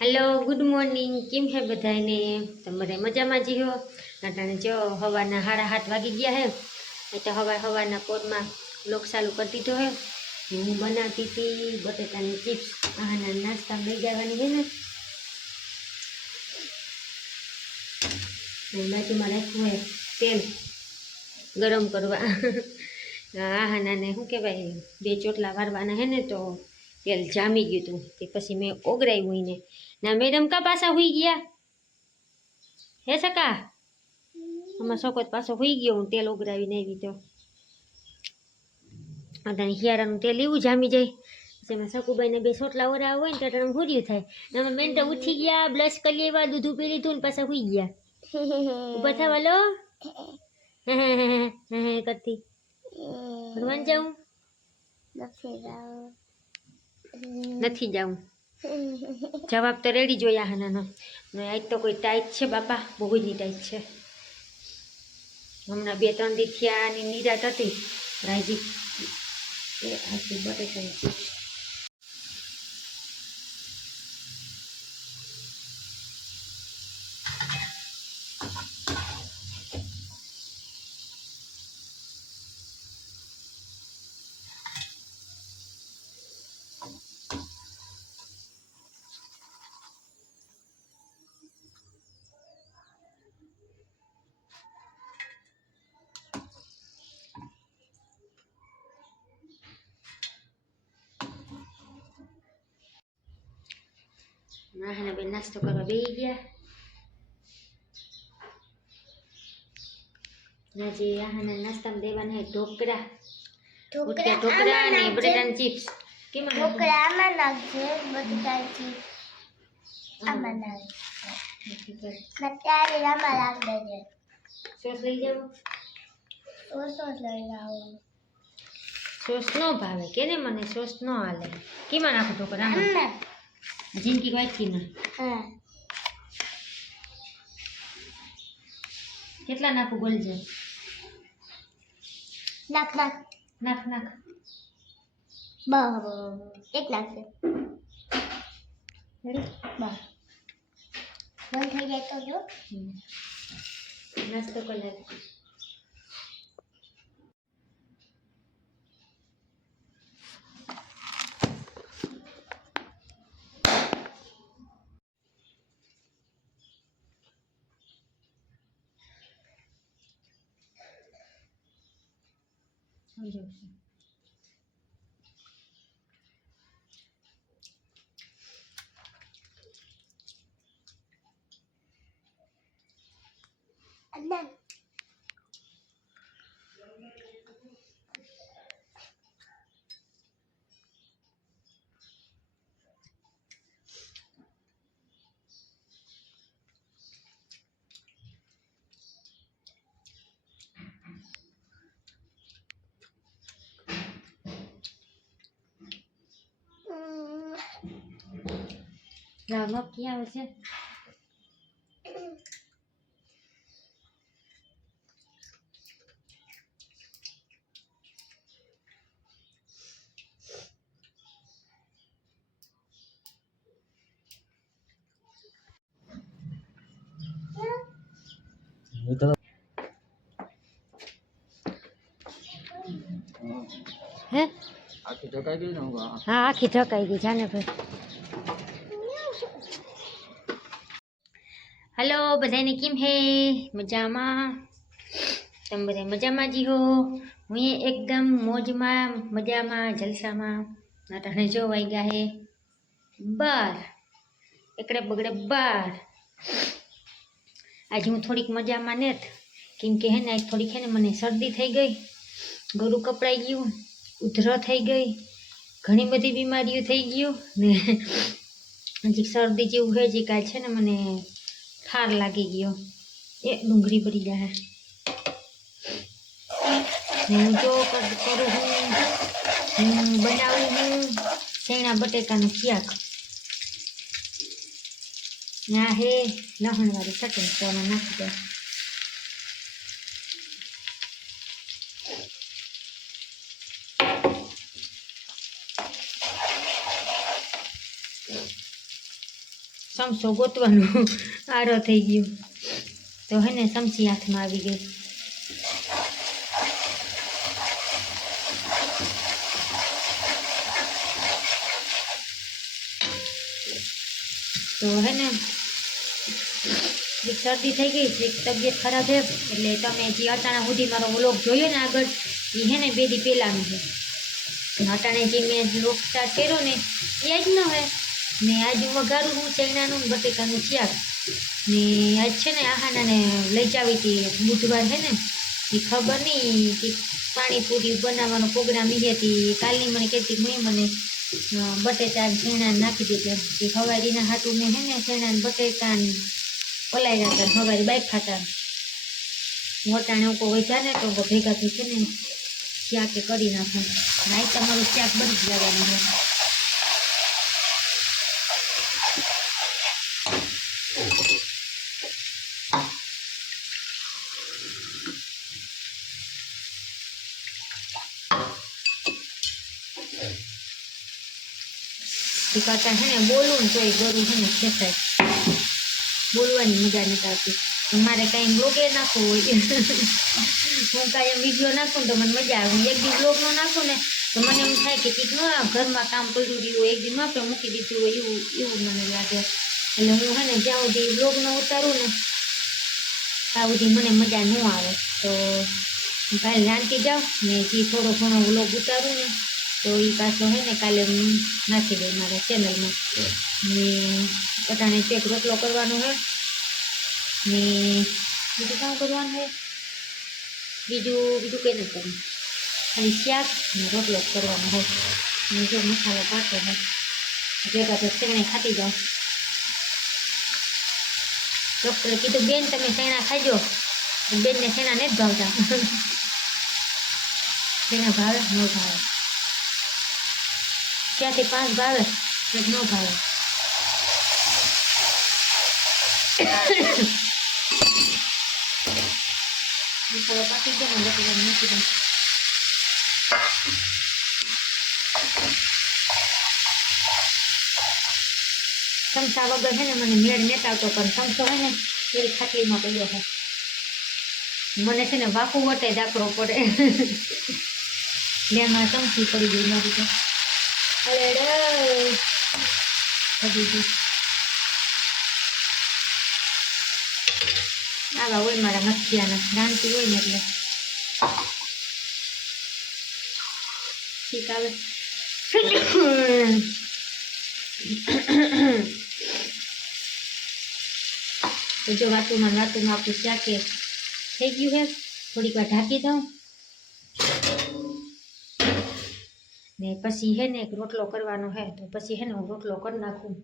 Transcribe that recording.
Hello good morning કેમ હે બધાને તમારે મજામાં જીઓ અટાણે જો હવાના હાડા હાથ વાગી ગયા હે. એટલે હવા હવાના પોરમાં લોક ચાલુ કરી દીધો હે. હું બનાવતી હતી બટેટાની ચિપ્સ. આના નાસ્તા લઈ જવાની છે ને. ને બાજુમાં રાખ્યું હોય તેલ ગરમ કરવા. આહાનાને શું કહેવાય? બે ચોટલા વારવાના હે ને તો તેલ જામી ગયું હતું તે પછી મેં ઓગરાયું એને ના મેડમ કા પાછા હોઈ ગયા હે સકા આમાં શોકત પાછો હોઈ ગયો હું તેલ ઓગરાવીને આવી તો અટાણે હિયારાનું તેલ એવું જામી જાય જેમાં એમાં સકુબાઈને બે સોટલા ઓરા હોય ને ત્યાં ભૂર્યું થાય એમાં બેન તો ઉઠી ગયા બ્લશ કરી એવા દૂધ પી લીધું ને પાછા હોઈ ગયા ઊભા થવા લો કરતી ભણવાન જાઉં નથી જાઉં જવાબ તો રેડી જોયા હાનાનો. આજ તો કોઈ ટાઈટ છે બાપા બહુ જ ટાઈટ છે. હમણાં બે, ત્રણ દી થયાની નિરાત હતી. રાજી એ નાહાના બેન નાસ્તો કરવા બેસી ગયા આજે આહાના નાસ્તામાં દેવાના હે ઢોકળા ઉટકા ઢોકળા અને બટેટાની ચિપ્સ કેમ ઢોકળા આમાં નાખજે બટાકાથી આમાં નાખજે અત્યારે આમાં નાખ દેજે સોસ લઈ જાવ લઈ આવો સોસ નો ભાવે કેને મને સોસ નો હાલે કેમાં નાખું ઢોકળા આમાં જિંદગી વાંચી ના હા કેટલા નાખું બોલજે નાખ નાખ નાખ નાખ બસ એક નાખશે છે બસ બંધ થઈ જાય તો જો નાસ્તો કરી 是是是。લાવ નક્કી આવે હે આખી ઢકાઈ ગઈ ને હા આખી ઢકાઈ ગઈ જાને ભાઈ હલો બધાને કેમ હે મજામાં તમે બધા મજામાં જી હો હું એ એકદમ મોજમાં મજામાં જલસામાં નાટાણે જો વાગ્યા હે બાર એકડે બગડે બાર આજે હું થોડીક મજામાં નેત કેમ કે હે ને આજ થોડીક હે ને મને શરદી થઈ ગઈ ગળું કપડાઈ ગયું ઉધરો થઈ ગઈ ઘણી બધી બીમારીઓ થઈ ગયું ને હજી શરદી જેવું હોય જે કાંઈ છે ને મને ઠાર લાગી ગયો. એ ડુંગળી પડી ને હું. જો કરું હું હું બનાવું હું, શેણા, બટેકાનું ક્યાંક ના હે, લહણવાળી ચટણી તો નાખી દે. સમસો ગોતવાનો આરો થઈ ગયો. તો હે ને સમસી હાથમાં આવી ગઈ. તો હે ને શરદી થઈ ગઈ છે તબિયત ખરાબ છે, એટલે તમે જે અટાણા સુધી મારો વ્લોગ જોયો ને આગળ એ હે ને બે દી પહેલાંનું છે અટાણે જે મેં વ્લોગ સ્ટાર્ટ કર્યો ને, એ જ ન હોય. ને આજ વઘારું હું ચૈણાનું ને બટેકાનું શાક ને આજ છે ને આહાનાને લઈ જાવી હતી બુધવાર છે ને, એ ખબર નહીં કે પાણીપુરી બનાવવાનો પ્રોગ્રામ એ હતી. કાલની મને કહેતી મેં મને બટેકા ને નાખી દીધા એ હવારીના હાટું મેં હે ને ચણા બટેટા ને પલાળ્યા હતા, હવારી બાઈક ખાતા મોટાને ઉકો વધ્યા ને તો ભેગા થઈ છે ને શાક કરી નાખો. નાઈ તમારું શાક બની જવાનું છે. કરતા છે ને બોલવું ને તોય ગરું છે ને ખેંચાય. બોલવાની મજા નથી આવતી. મારે કાંઈ બ્લોગે નાખવું હોય. હું કાંઈ વીડિયો નાખું તો મને મજા આવે. હું એક દી બ્લોગ નાખું ને તો મને એમ થાય કે કંઈક ન ઘરમાં કામ કર્યું રહ્યું હોય, એક દી માપે મૂકી દીધું હોય, એવું એવું મને લાગે. એટલે હું હે ને જ્યાં સુધી બ્લોગ ન ઉતારું ને, ત્યાં સુધી મને મજા ન આવે. તો કાલે નાનતી જાઉં ને જે થોડો ઘણો વ્લોગ ઉતારું ને તો એ પાછો હે ને કાલે હું નાખી દઉં મારા ચેનલમાં ને પોતાને ચેક રોટલો કરવાનો હે. ને બીજું કામ કરવાનું હે? બીજું બીજું કંઈ નથી કરવું ખાલી શાક ને રોટલો કરવાનો હોય ને જો મસાલો પાકે હોય ભેગા તો શેણે ખાતી જાઓ ડૉક્ટરે કીધું, બેન, તમે શેણા ખાજો. બેનને શેણા નથી ભાવતા. શેણા ભાવે? ન ભાવે. ત્યાંથી પાંચ ભાવે એક ન ભાવે. મસાલો પાકી ગયો ને દઉં ચમચા વગર છે ને મને મેળ નથી આવતો પણ ચમચો હોય ને એ ખાટલીમાં પડ્યો છે મને છે ને વાકું વટે દાખલો પડે. લેમાં ચમચી પડી ગઈ મારી તો. આવા હોય મારા મથિયાના રાંધતી હોય ને એટલે ઠીક આવે તો જો વાતુમાં ને વાતુમાં આપણું શાકે થઈ ગયું છે થોડીક વાર ઢાંકી દઉં ને પછી હે ને એક રોટલો કરવાનો હે, તો પછી હે ને હું રોટલો કરી નાખું.